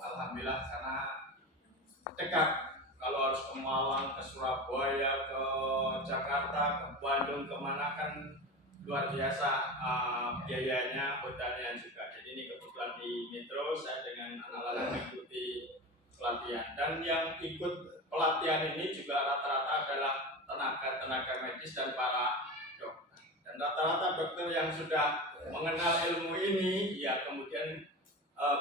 alhamdulillah karena dekat. Kalau harus ke Malang, ke Surabaya, ke Jakarta, ke Bandung, kemana kan luar biasa biayanya, hotelnya juga. Jadi ini kebetulan di Metro, saya dengan anak-anak mengikuti pelatihan. Dan yang ikut pelatihan ini juga rata-rata adalah tenaga medis dan para dokter. Dan rata-rata dokter yang sudah mengenal ilmu ini, ya kemudian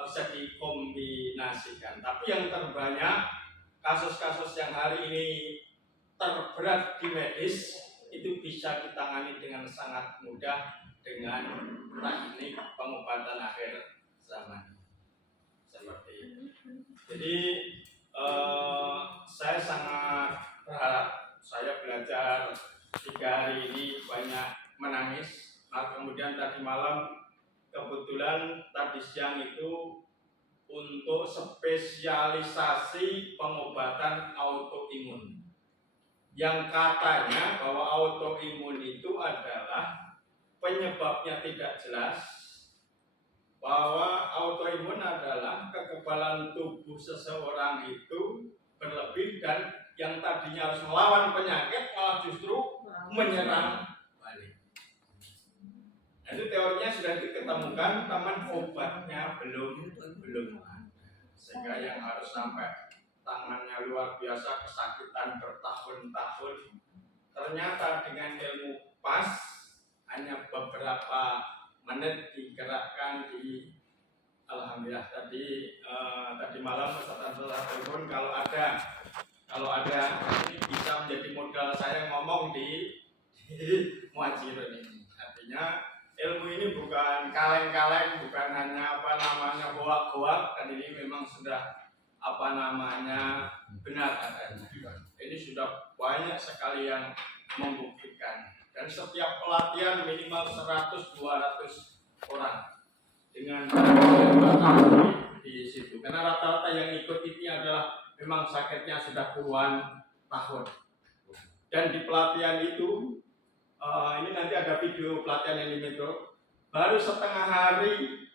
bisa dikombinasikan. Tapi yang terbanyak kasus-kasus yang hari ini terberat di medis itu bisa ditangani dengan sangat mudah dengan teknik pengobatan akhir zaman seperti itu. Jadi saya sangat berharap, saya belajar 3 hari ini banyak menangis. Nah, kemudian tadi malam kebetulan tadi siang itu untuk spesialisasi pengobatan autoimun, yang katanya bahwa autoimun itu adalah penyebabnya tidak jelas, bahwa autoimun adalah kekebalan tubuh seseorang itu berlebih dan yang tadinya harus melawan penyakit malah justru menyerang balik. Nah, itu teorinya sudah diketemukan, teman obatnya belum ada. Sehingga yang harus sampai tangannya luar biasa kesakitan bertahun-tahun, ternyata dengan ilmu pas hanya beberapa menit digerakkan di alhamdulillah. Tadi malam peserta telepon kalau ada ini bisa menjadi modal saya ngomong di Muajirun ini. Artinya ilmu ini bukan kaleng-kaleng, bukan hanya hoak-hoak, dan ini memang sudah benar adanya. Ini sudah banyak sekali yang membuktikan. Dan setiap pelatihan minimal 100-200 orang dengan di situ. Karena rata-rata yang ikut ini adalah memang sakitnya sudah puluhan tahun. Dan di pelatihan itu ini nanti ada video pelatihan yang di Metro. Baru setengah hari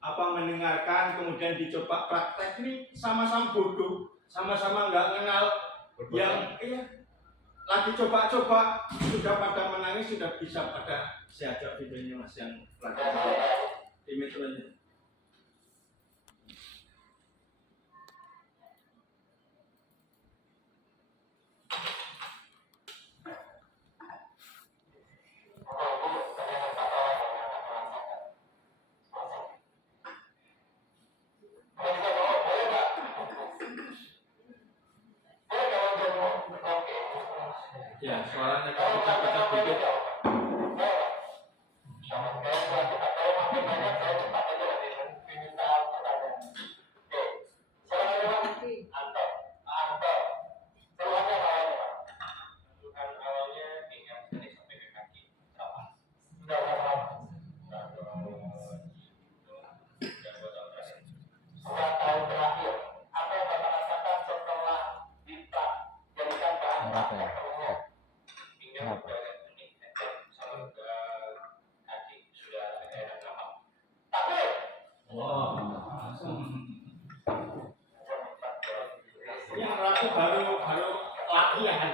mendengarkan, kemudian dicoba praktek, ini sama-sama bodoh, sama-sama nggak kenal. Yang lagi coba-coba sudah pada menangis, sudah bisa pada saya ajak videonya mas yang pelatihan di Metro ini. Ya, suaranya kalau pecah-pecah dikit. Yang ragu baru latihan.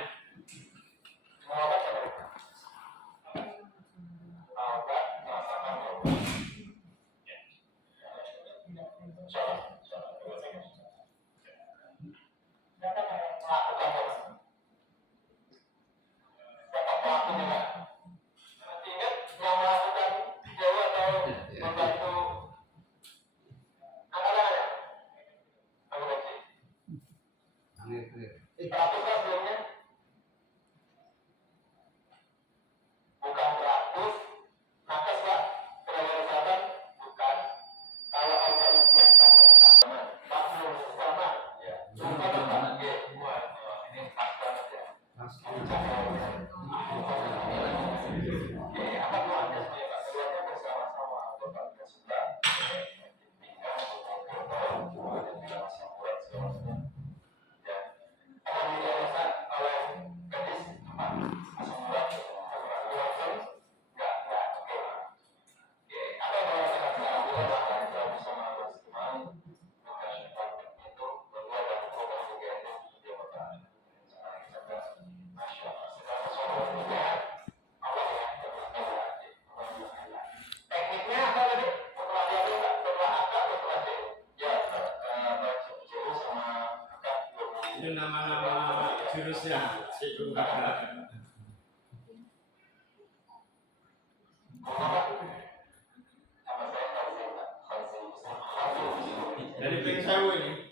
itu nama-nama jurusnya itu ada. Dari Pengsawu ini.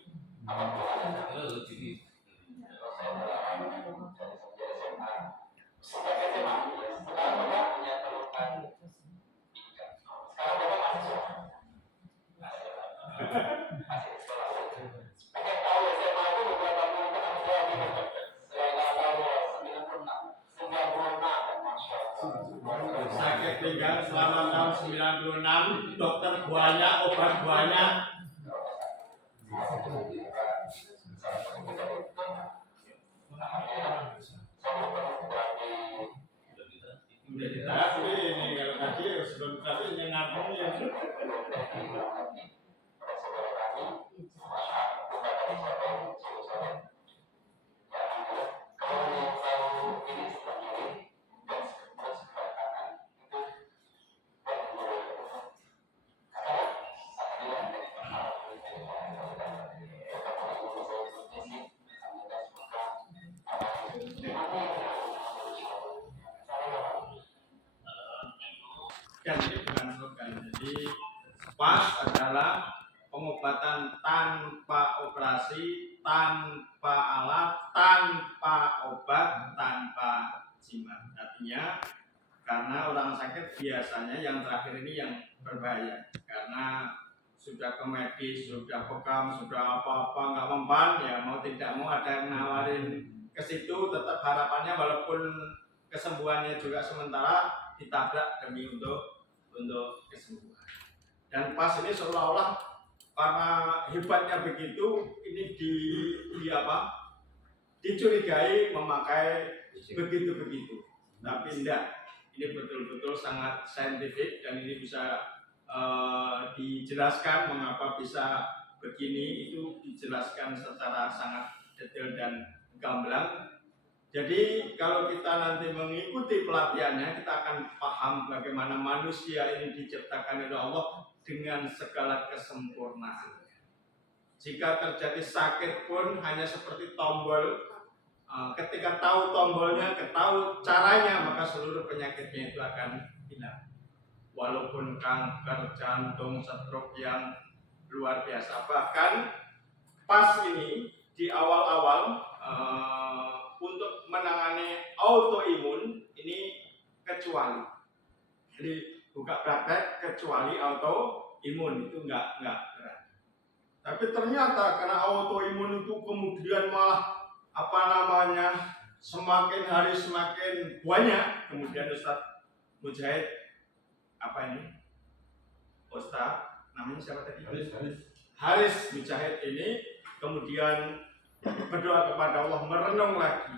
Sakit pinggang selama tahun 96, dokter banyak, obat banyak. Udah diterapi ini, kalau tadi sebelum terapi nyengatin ya. Dan ini bukan slogan. Jadi PAS adalah pengobatan tanpa operasi, tanpa alat, tanpa obat, tanpa jimat. Artinya karena orang sakit biasanya yang terakhir ini yang berbahaya, karena sudah ke medis, sudah bekam, sudah apa-apa nggak mempan, ya mau tidak mau ada yang nawarin ke situ, tetap harapannya walaupun kesembuhannya juga sementara ditabrak demi untuk kesembuhan. Dan PAS ini seolah-olah karena hebatnya begitu, ini dicurigai memakai begitu-begitu. Tapi tidak, ini betul-betul sangat saintifik dan ini bisa dijelaskan mengapa bisa begini, itu dijelaskan secara sangat detail dan gamblang. Jadi kalau kita nanti mengikuti pelatihannya, kita akan paham bagaimana manusia ini diciptakan oleh Allah dengan segala kesempurnaan. Jika terjadi sakit pun hanya seperti tombol, ketika tahu tombolnya, tahu caranya, maka seluruh penyakitnya itu akan hilang. Walaupun kanker, jantung, stroke yang luar biasa. Bahkan PAS ini di awal-awal untuk menangani autoimun ini kecuali. Jadi buka praktek kecuali autoimun itu enggak berat. Tapi ternyata karena autoimun itu kemudian malah semakin hari semakin banyak. Kemudian Ustadz Mujahid Ustadz namanya siapa tadi? Haris Mujahid ini kemudian berdoa kepada Allah, merenung lagi,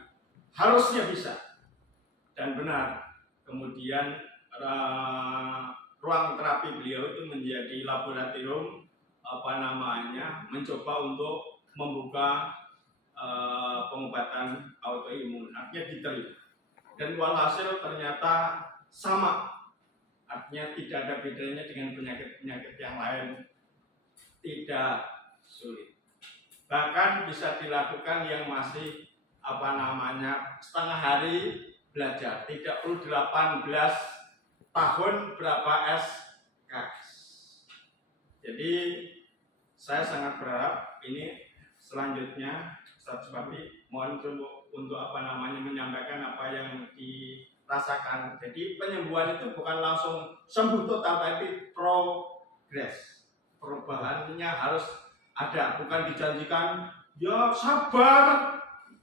harusnya bisa dan benar. Kemudian ruang terapi beliau itu menjadi laboratorium mencoba untuk membuka pengobatan autoimun, artinya diterima. Dan walhasil ternyata sama, artinya tidak ada bedanya dengan penyakit-penyakit yang lain, tidak sulit. Bahkan bisa dilakukan yang masih setengah hari belajar, tidak perlu 18 tahun berapa SKS. Jadi saya sangat berharap ini selanjutnya Ustaz Supardi mohon untuk menyampaikan apa yang dirasakan. Jadi penyembuhan itu bukan langsung sembuh total, tapi progres. Perubahannya harus ada, bukan dijanjikan ya sabar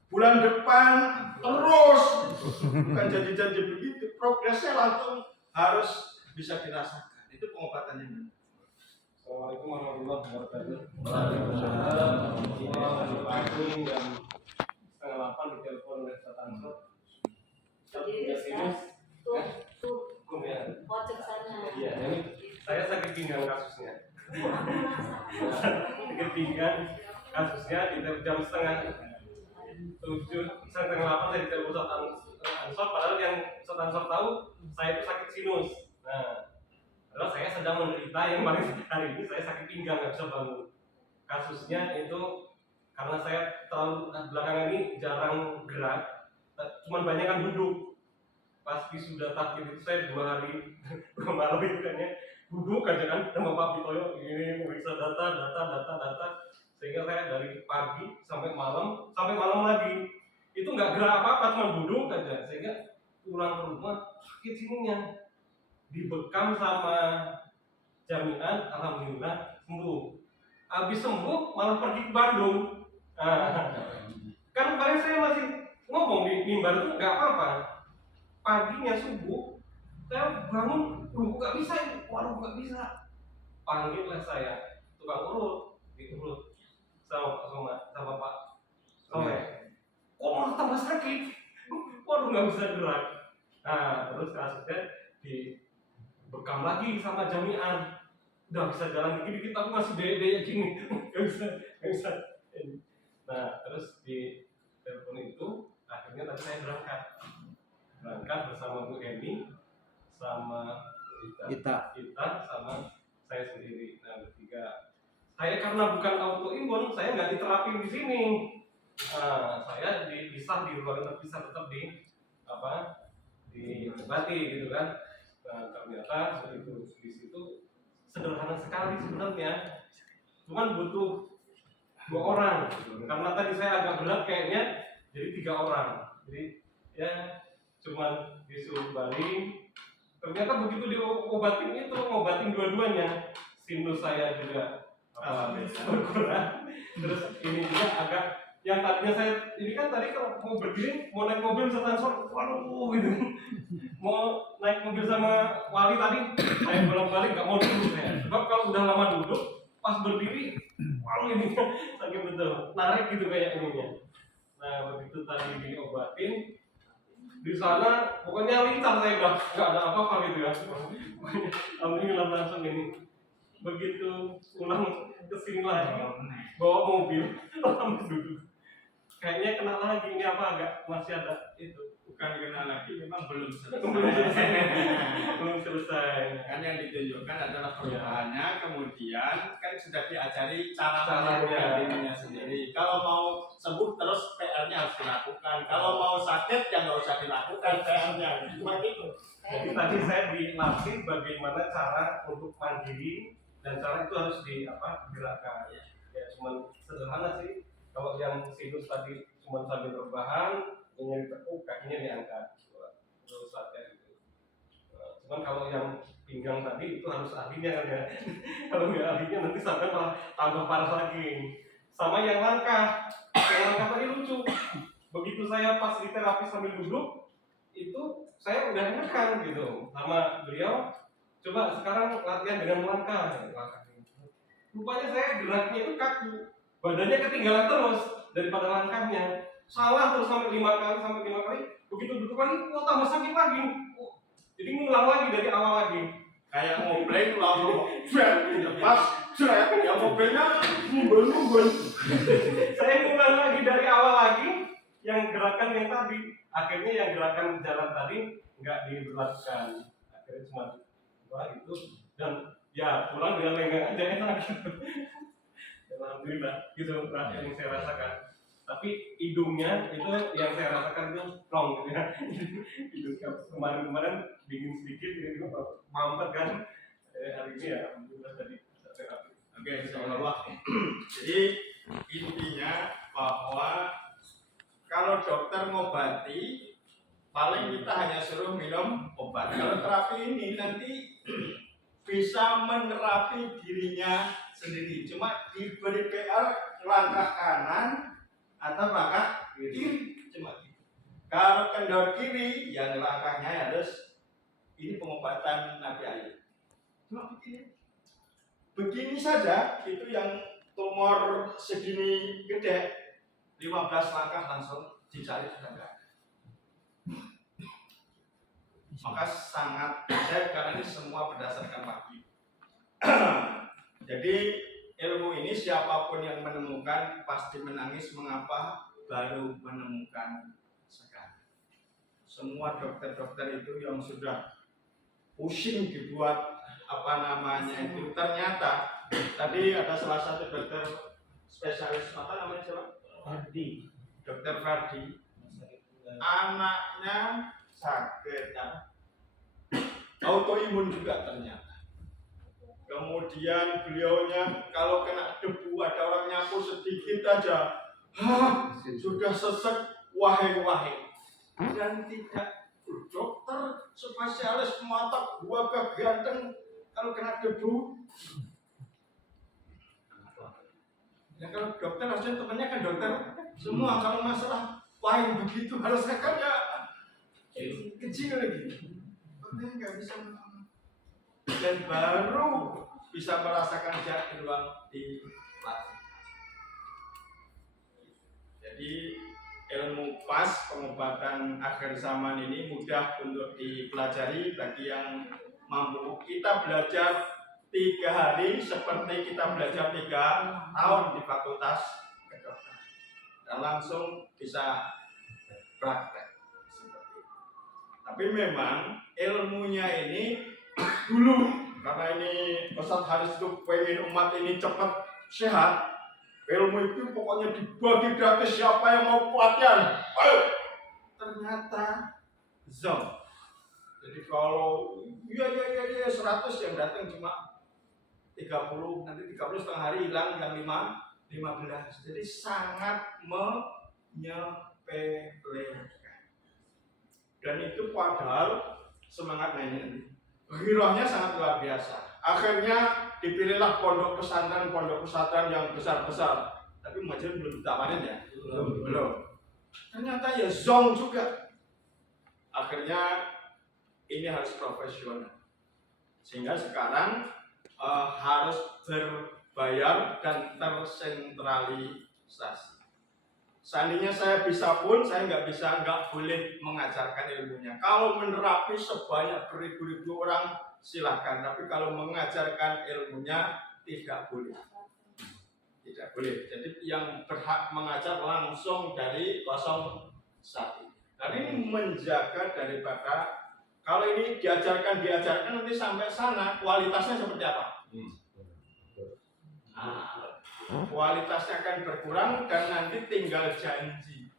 bulan depan terus, bukan janji-janji begitu. Progresnya langsung harus bisa dirasakan. Itu pengobatannya. Assalamualaikum warahmatullahi wabarakatuh. Waalaikumsalam. Pagi jam 7:30 ditelepon oleh Ustaz Ansor. Pojok sana. Iya, ini saya sakit pinggang kasusnya. Sakit pinggang kasusnya di jam 6:30, 7:30 saya ditelepon Ustaz Ansor. Padahal yang Ustaz Ansor tahu saya itu sakit sinus. Nah, padahal saya sedang menderita yang paling hari ini saya sakit pinggang, nggak bisa bangun. Kasusnya itu karena saya terlalu belakangan ini jarang gerak, cuman banyak kan duduk. Pasti sudah takdir itu saya 2 hari 2 malam itu kayaknya duduk aja kan sama Pak Pitoyo ini memeriksa data, sehingga saya dari pagi sampai malam lagi itu nggak gerak apa-apa, cuma duduk aja, sehingga pulang ke rumah sakit sininya, dibekam sama jaminan, alhamdulillah sembuh. Habis sembuh malah pergi ke Bandung. Kan kemarin saya masih ngomong di mimbar itu nggak apa-apa. Paginya subuh saya bangun, nggak bisa ini, waduh nggak bisa. Panggillah saya tukang urut, diurut sama Pak Soleh. Kok malah tambah sakit? Waduh nggak bisa gerak. Nah terus kasusnya dibekam lagi sama jaminan. Udah bisa jalan dikit-dikit tapi masih beye gini, nggak bisa. Nah terus di telepon itu akhirnya tadi saya berangkat bersama Bu Emi sama kita sama saya sendiri. Nah bertiga. Saya karena bukan autoimun, saya nggak diterapin di sini. Saya dipisah di ruangan terpisah, tetap diobati gitu kan. Nah ternyata begitu di situ sederhana sekali sebenarnya, cuman butuh 2 orang karena tadi saya agak berat kayaknya, jadi 3 orang, jadi ya cuman disuruh baring. Ternyata begitu diobatin itu ngobatin dua-duanya, sinus saya juga berkurang, terus ini juga agak yang tadinya saya ini kan tadi kalau mau berdiri mau naik mobil bisa transfer, waduh gitu, mau naik mobil sama Wali tadi saya bolak-balik nggak mau duduk saya, sebab kalau udah lama duduk pas berdiri waduh ini sakit betul, narik gitu kayak ininya. Nah begitu tadi diobatin di sana pokoknya lincah saya udah nggak ada apa-apa gitu ya, alhamdulillah langsung ini. Begitu pulang kesini lagi bawa mobil langsung duduk, kayaknya kena lagi ini apa agak masih ada itu. Bukan kena lagi, memang belum selesai. belum selesai. Kan yang ditunjukkan adalah perubahannya, kemudian kan sudah diajari cara Caranya. melakukan dirinya sendiri. Kalau mau sembuh terus PR-nya harus dilakukan. Kalau mau sakit ya nggak usah dilakukan PR-nya. Cuma itu. Jadi tadi saya dilatih bagaimana cara untuk mandiri dan cara itu harus gerakan. Ya cuma sederhana sih. Kalau yang sinus tadi cuma sambil rebahan, nyari tekuk, kakinya diangkat, terus latihan gitu. Cuman kalau yang pinggang tadi itu harus ahlinya kan ya. Kalau nggak ahlinya nanti sampai malah tambah parah lagi. Sama yang langkah tadi lucu. Begitu saya pas di terapi sambil duduk, itu saya udah enakan gitu sama beliau. Coba sekarang latihan dengan melangkah. Rupanya saya geraknya itu kaku, badannya ketinggalan terus daripada langkahnya. Salah terus sampai 5 kali, begitu duduk lagi, tambah sakit lagi. Jadi ngulang lagi dari awal lagi. Kayak ngobrol lalu lepas, ya mobilnya ngumpul. Saya ngulang lagi dari awal lagi, yang gerakan yang tadi. Akhirnya yang gerakan jalan tadi nggak diberlakukan. Akhirnya cuma itu dan ya pulang dengan lenggang aja enak. Alhamdulillah, gitu yang saya rasakan. Tapi hidungnya itu yang saya rasakan itu strong gitu ya. Hidung kemarin dingin sedikit, ini mampet kan. Hari ini ya alhamdulillah tadi terapi. Oke, insyaallah. Jadi intinya bahwa kalau dokter ngobati paling kita hanya suruh minum obat. Kalau terapi ini nanti bisa menerapi dirinya sendiri. Cuma diberi PR langkah kanan atau langkah kiri, cuma gitu. Kalau kendor kiri, yang langkahnya harus ini pengobatan Nabi Ayub. Cuma begini saja, itu yang tumor segini gede, 15 langkah langsung dicari sudah enggak. Maka sangat saya karena ini semua berdasarkan wahyu. Jadi ilmu ini siapapun yang menemukan pasti menangis. Mengapa? Baru menemukan sekarang. Semua dokter-dokter itu yang sudah pusing dibuat itu ternyata tadi ada salah satu dokter spesialis mata namanya siapa? Ardi. Dokter Fardi. Anaknya sakit autoimun juga ternyata. Kemudian beliaunya kalau kena debu, ada orang nyapu sedikit aja, sudah sesek, wahai. Dan tidak, dokter spesialis mata gua ganteng, kalau kena debu. Ya kalau dokter harusnya temannya kan dokter semua, kalau masalah wahai begitu harusnya kan ya kecil lagi. Dokternya nggak bisa, dan baru bisa merasakan jarak di ruang di plastik. Jadi ilmu pas pengobatan akhir zaman ini mudah untuk dipelajari bagi yang mampu. Kita belajar 3 hari seperti kita belajar 3 tahun di fakultas kedokteran dan langsung bisa praktek seperti itu. Tapi memang ilmunya ini dulu, karena ini Ustadz Haris itu pengen umat ini cepat sehat, ilmu itu pokoknya dibagi gratis, siapa yang mau pelatihan, ayo. Ternyata zong. Jadi kalau iya 100 yang datang cuma 30, nanti 30 setengah hari hilang, yang 15. Jadi sangat menyepelekan. Dan itu padahal semangatnya ini, girohnya sangat luar biasa. Akhirnya dipilihlah pondok pesantren yang besar-besar. Tapi Muhajirin belum ditawarin ya? Belum. Ternyata ya zong juga. Akhirnya ini harus profesional. Sehingga sekarang harus berbayar dan tersentralisasi. Seandainya saya bisa pun, saya nggak boleh mengajarkan ilmunya. Kalau menerapi sebanyak beribu-ribu orang, silakan. Tapi kalau mengajarkan ilmunya, tidak boleh. Tidak boleh. Jadi yang berhak mengajar langsung dari 01. Karena ini menjaga daripada, kalau ini diajarkan nanti sampai sana, kualitasnya seperti apa? Kualitasnya akan berkurang dan nanti tinggal janji,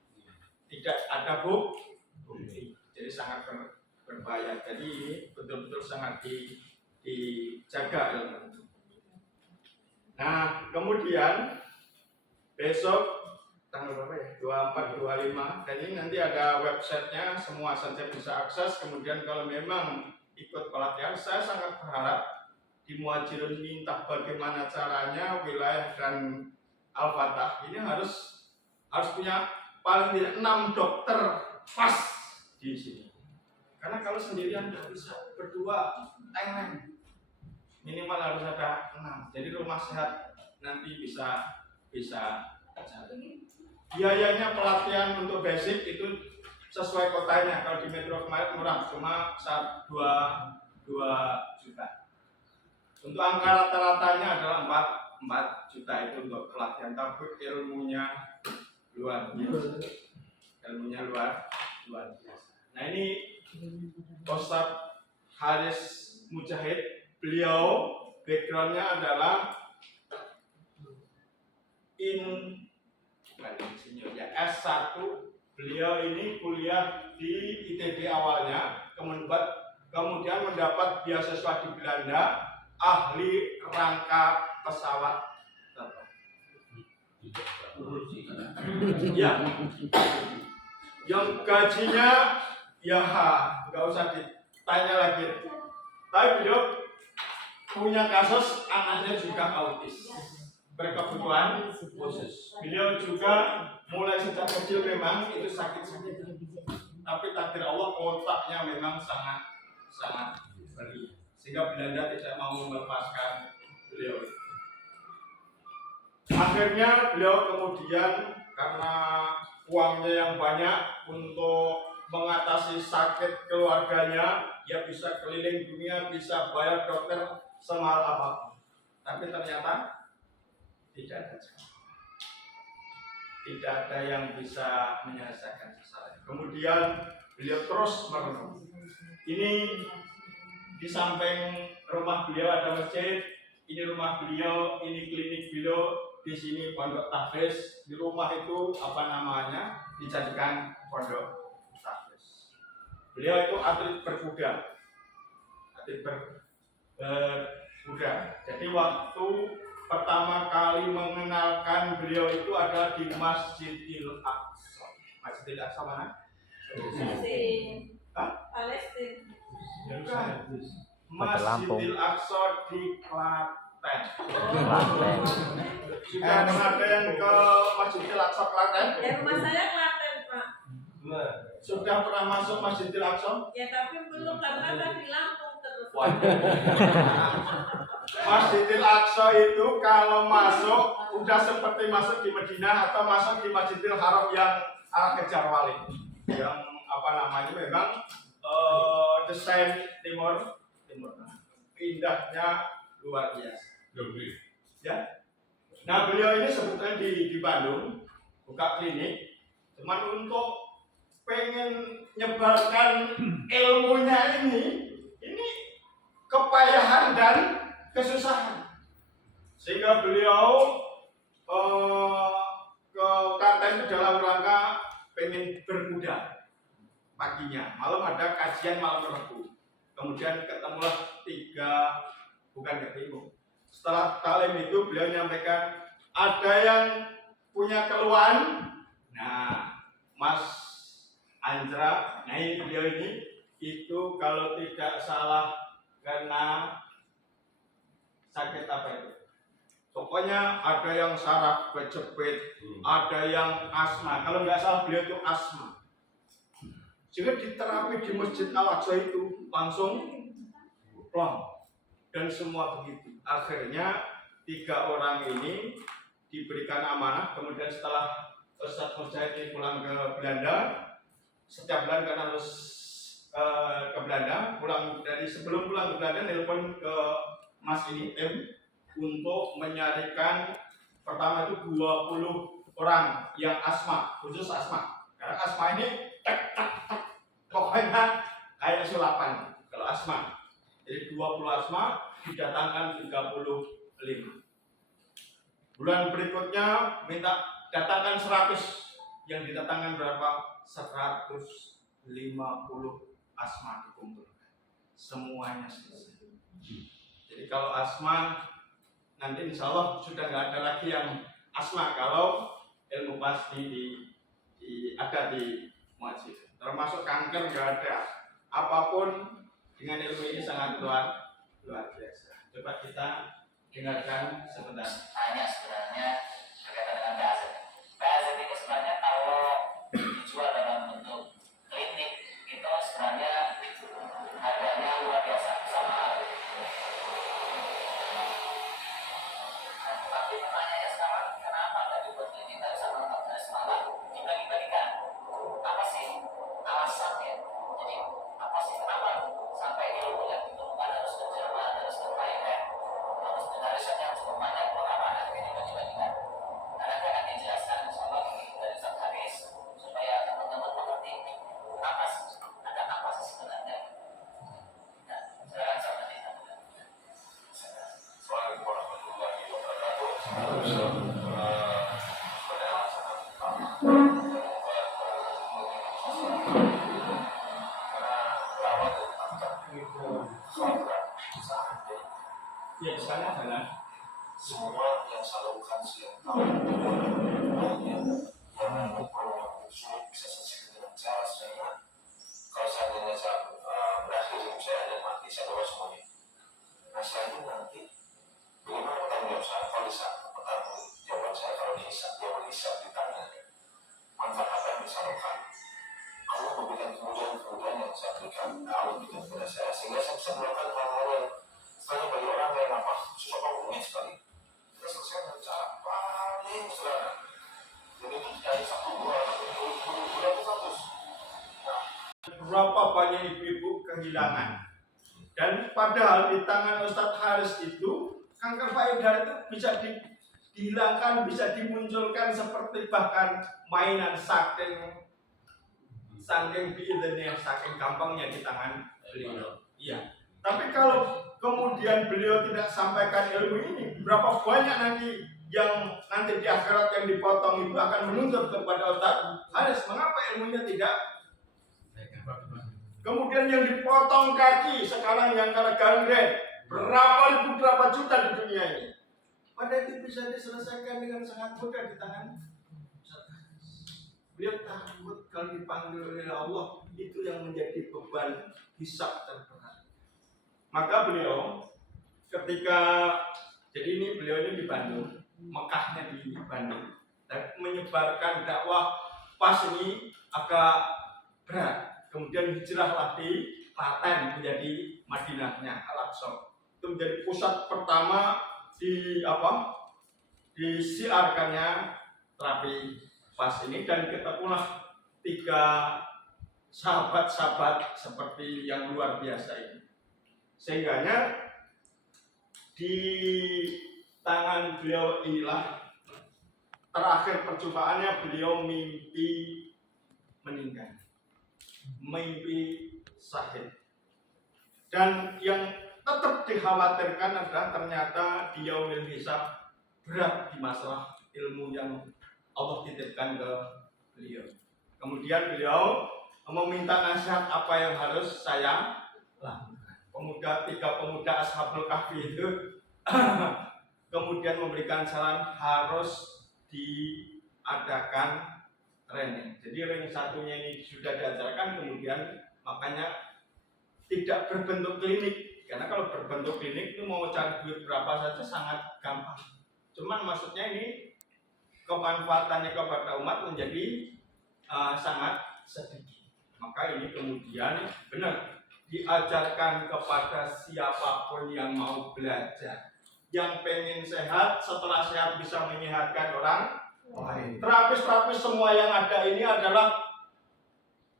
tidak ada bukti. Jadi sangat berbahaya. Jadi ini betul-betul sangat dijaga ilmu. Nah, kemudian besok tanggal berapa ya? 24, 25. Dan ini nanti ada websitenya, semua saja bisa akses. Kemudian kalau memang ikut pelatihan, saya sangat berharap di Muhajirin ini entah bagaimana caranya, wilayah dan Al-Fatah ini harus punya paling tidak 6 dokter pas di sini. Karena kalau sendirian tidak bisa, berdua teng-teng. Minimal harus ada 6. Jadi rumah sehat nanti bisa jalan. Biayanya pelatihan untuk basic itu sesuai kotanya. Kalau di Metro kemarin murah, cuma 2 juta. Untuk angka rata-ratanya adalah 4 juta itu untuk pelatihan, tapi ilmunya luar biasa. Nah ini Ustadz Haris Mujahid, beliau backgroundnya adalah S1. Beliau ini kuliah di ITB awalnya, kemudian mendapat beasiswa di Belanda, ahli rangka pesawat terbang. Ya, yang gajinya ya nggak usah ditanya lagi. Tapi beliau punya kasus anaknya juga autis, berkebutuhan khusus. Beliau juga mulai sejak kecil memang itu sakit-sakit, tapi takdir Allah otaknya memang sangat beri. Sehingga Belanda tidak mau melepaskan beliau. Akhirnya beliau kemudian karena uangnya yang banyak untuk mengatasi sakit keluarganya, dia bisa keliling dunia, bisa bayar dokter semahal apapun. Tapi ternyata tidak ada yang bisa menyelesaikan masalah. Kemudian beliau terus merenung. Ini di samping rumah beliau ada masjid, ini rumah beliau, ini klinik beliau, di sini pondok tahfiz, di rumah itu apa namanya dijadikan pondok tahfiz. Beliau itu atlet berkuda, berkuda. Jadi waktu pertama kali mengenalkan beliau itu adalah di Masjidil Aqsa. Masjidil Aqsa mana? Palestina. Masjidil Aqsa di Klaten. Klaten. Sudah ada yang ke Masjidil Aqsa Klaten? Ya rumah saya Klaten, Pak. Nah, Sudah pernah masuk Masjidil Aqsa? Ya tapi belum karena di Lampung terus. Masjidil Aqsa itu kalau masuk udah seperti masuk di Madinah atau masuk di Masjidil Haram yang arah ke Jarwali, yang apa namanya memang desain timur indahnya luar biasa. Ya. Nah beliau ini sebetulnya di Bandung buka klinik, cuman untuk pengen nyebarkan ilmunya ini kepayahan dan kesusahan, sehingga beliau ke Klaten itu dalam rangka pengen berkuda paginya, malam ada kajian malam Rabu, kemudian ketemulah setelah talim itu beliau menyampaikan ada yang punya keluhan. Nah Mas Andra, nah ini beliau ini itu kalau tidak salah karena sakit apa itu? Pokoknya ada yang saraf kejepit, ada yang asma. Kalau nggak salah beliau itu asma. Jika diterapi di Masjid Al-Aqsa itu langsung plong dan semua begitu. Akhirnya 3 orang ini diberikan amanah. Kemudian setelah Ustadz Mujahid ini pulang ke Belanda, setiap bulan karena harus ke Belanda, sebelum pulang ke Belanda nelpon ke Mas ini M untuk menyarikan pertama itu 20 orang yang asma, khusus asma. Karena asma ini pokoknya kayak sulapan kalau asma. Jadi 20 asma didatangkan 35. Bulan berikutnya minta datangkan 100, yang didatangkan berapa? 150 asma dikumpulkan. Semuanya selesai. Jadi kalau asma nanti insya Allah sudah nggak ada lagi yang asma kalau ilmu pasti ada di masjid. Termasuk kanker nggak ada. Apapun dengan ilmu ini sangat luar biasa. Coba kita dengarkan sebentar. Hanya sebenarnya berkaitan dengan PAZ. PAZ ini sebenarnya kalau dijual dalam bentuk klinik itu sebenarnya harganya luar biasa sama. Tapi pertanyaannya sekarang kenapa nggak dibuat klinik dari sama dari semalam dibagi-bagikan? Apa sih alasannya? Jadi apa sih kenapa sampai ilmu yang ditemukan harus ke Jerman, harus ke Thailand, harus dengan riset yang cukup banyak, kenapa akhirnya dibagi-bagikan? Karena akan dijelaskan insyaallah dari Ustaz Haris supaya teman-teman mengerti apa sih, ada apa sih sebenarnya. Nah, silakan Ustaz nanti. Assalamualaikum warahmatullahi wabarakatuh. Ya di sana adalah Semua yang saya lakukan siang tahun yang sulit bisa selesai dengan cara saya. Kalau seandainya saya berakhir hidup saya dan mati, saya bawa semuanya. Nah setelah itu nanti bagaimana pertanggung jawab saya? Kalau bisa pertanggung jawaban saya kalau dihisap, dia dihisap ditanya manfaat apa yang bisa lakukan. Allah memberikan kemudahan yang saya berikan, Allah berikan kepada saya sehingga saya bisa melakukan hal-hal yang sebenarnya bagi orang lain apa susah rumit sekali. Kita selesai dengan cara paling sederhana. Jadi itu dari 1, 2, 3, 4, 5, 6, 7, 8, 9, 10. berapa banyak ibu-ibu kehilangan. Dan padahal di tangan Ustadz Haris itu kanker payudara itu bisa dihilangkan, bisa dimunculkan seperti bahkan mainan saking biidnya, saking gampangnya di tangan beliau. Iya. Tapi kalau kemudian beliau tidak sampaikan ilmu ini, berapa banyak nanti yang nanti di akhirat yang dipotong itu akan menuntut kepada Ustaz Haris, mengapa ilmunya tidak? Kemudian yang dipotong kaki sekarang yang kena gangren berapa ribu berapa juta di dunia ini. Padahal itu bisa diselesaikan dengan sangat mudah di tangan Ustaz Haris. Beliau takut kalau dipanggil oleh Allah, itu yang menjadi beban hisab terberat. Maka beliau ketika, jadi ini beliau ini di Bandung, Mekahnya di Bandung, dan menyebarkan dakwah pas ini agak berat. Kemudian hijrahlah di Klaten menjadi Madinahnya Al-Aqsa. Itu menjadi pusat pertama disiarkannya terapi pas ini, dan ketemulah 3 sahabat-sahabat seperti yang luar biasa ini. Sehingganya di tangan beliau inilah terakhir perjumpaannya beliau mimpi meninggal, mimpi syahid. Dan yang tetap dikhawatirkan adalah ternyata di yaumil hisab berat di masalah ilmu yang Allah titipkan ke beliau. Kemudian beliau meminta nasihat apa yang harus saya lakukan. 3 pemuda Ashabul Kahfi itu kemudian memberikan saran harus diadakan training. Jadi ring satunya ini sudah diajarkan, kemudian makanya tidak berbentuk klinik, karena kalau berbentuk klinik itu mau cari duit berapa saja sangat gampang. Cuman maksudnya ini kemanfaatannya kepada umat menjadi sangat sedikit. Maka ini kemudian benar diajarkan kepada siapapun yang mau belajar, yang pengen sehat, setelah sehat bisa menyehatkan orang lain. Terapis-terapis semua yang ada ini adalah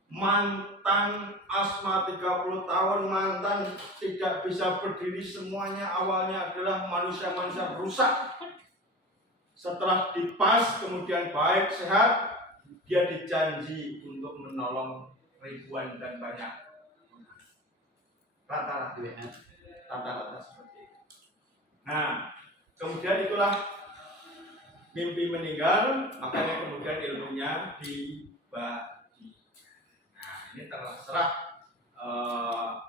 mantan asma 30 tahun, mantan tidak bisa berdiri, semuanya awalnya adalah manusia-manusia rusak. Setelah dipas kemudian baik, sehat, dia dijanji untuk menolong ribuan dan banyak. Rata-rata seperti itu. Nah, kemudian itulah mimpi meninggal, makanya kemudian ilmunya dibagi. Nah, ini terserah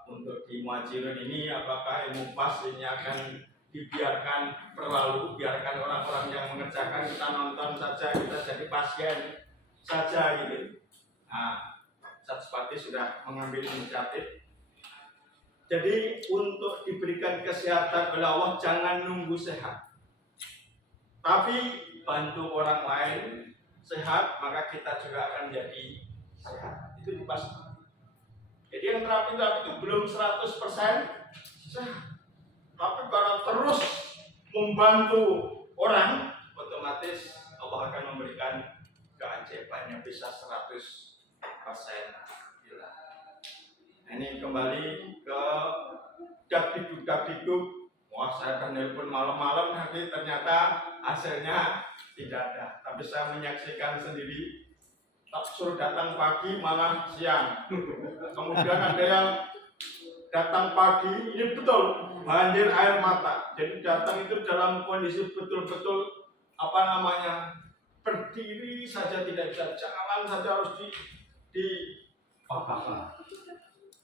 untuk di Muhajirun ini apakah ilmu pas ini akan dibiarkan berlalu, biarkan orang-orang yang mengerjakan, kita nonton saja, kita jadi pasien saja gitu. Nah, Ustaz Pati sudah mengambil inisiatif. Jadi untuk diberikan kesehatan oleh Allah jangan nunggu sehat, tapi bantu orang lain sehat, maka kita juga akan jadi sehat. Itu dipastikan. Jadi yang terapi itu belum 100% sehat, tapi kalau terus membantu orang, otomatis Allah akan memberikan keajaibannya bisa 100%. Ini kembali ke dakdikduk. Wah, saya akan nelpon malam-malam, nanti ternyata hasilnya tidak ada. Tapi saya menyaksikan sendiri, suruh datang pagi malah siang. Kemudian ada yang datang pagi, ini betul banjir air mata. Jadi datang itu dalam kondisi betul-betul berdiri saja tidak bisa, jalan saja harus di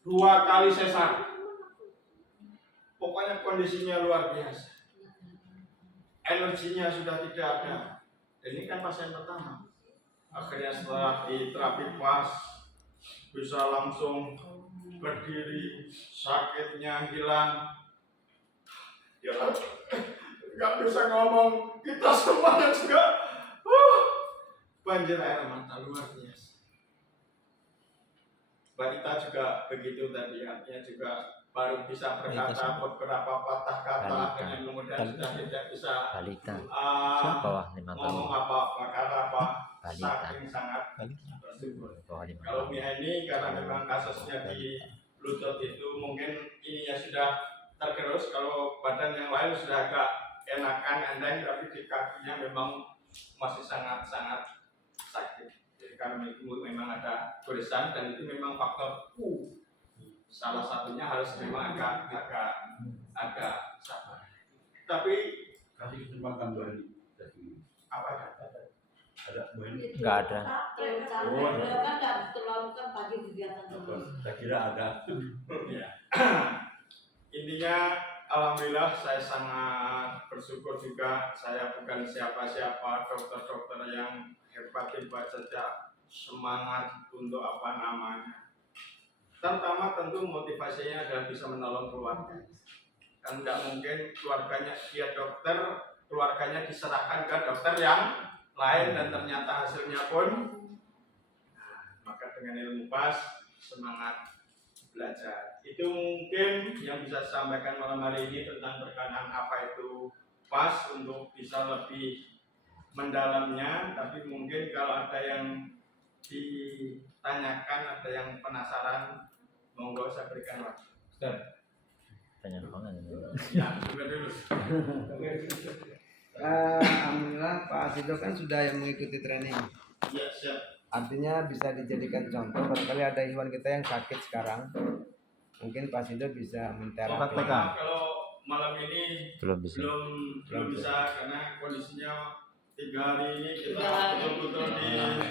2 kali sesar. Pokoknya kondisinya luar biasa. Energinya sudah tidak ada. Ini kan pasien pertama. Akhirnya setelah diterapi pas, bisa langsung berdiri, sakitnya hilang. Ya, nggak bisa ngomong. Kita semuanya juga banjir air mata luar biasa. Balita juga begitu tadi, artinya juga baru bisa berkata beberapa patah kata, akhirnya kemudian sudah tidak bisa ngomong apa, saking sangat bersyukur. Kalau Mia ini karena memang kasusnya di lutut itu mungkin ininya sudah tergerus, kalau badan yang lain sudah agak enakan, enteng, tapi di kakinya memang masih sangat-sangat sakit. Karena itu memang ada goresan dan itu memang faktor salah satunya harus memang agak sabar. Tapi kasih kesempatan 2 hari. Nggak ada. Beliau kan nggak terlalu kan pagi kegiatan terus. Saya kira ada. Ya. Intinya alhamdulillah saya sangat bersyukur juga, saya bukan siapa-siapa, dokter-dokter yang hebat-hebat saja semangat untuk apa namanya. Pertama tentu motivasinya adalah bisa menolong keluarga. Kan nggak mungkin keluarganya dia dokter, keluarganya diserahkan ke dokter yang lain dan ternyata hasilnya pun. Nah, maka dengan ilmu pas semangat belajar. Itu mungkin yang bisa saya sampaikan malam hari ini tentang berkenaan apa itu pas untuk bisa lebih mendalamnya. Tapi mungkin kalau ada yang ditanyakan, ada yang penasaran, monggo saya berikan waktu. Tanya banget. Ya, juga dulu. Alhamdulillah Pak Asido kan sudah yang mengikuti training. Ya, siap. Artinya bisa dijadikan contoh. Barangkali ada hewan kita yang sakit sekarang, mungkin Pak Asido bisa menterapi. Kalau malam ini Belum bisa. belum bisa karena kondisinya 3 hari ini kita Tiga hari. betul-betul di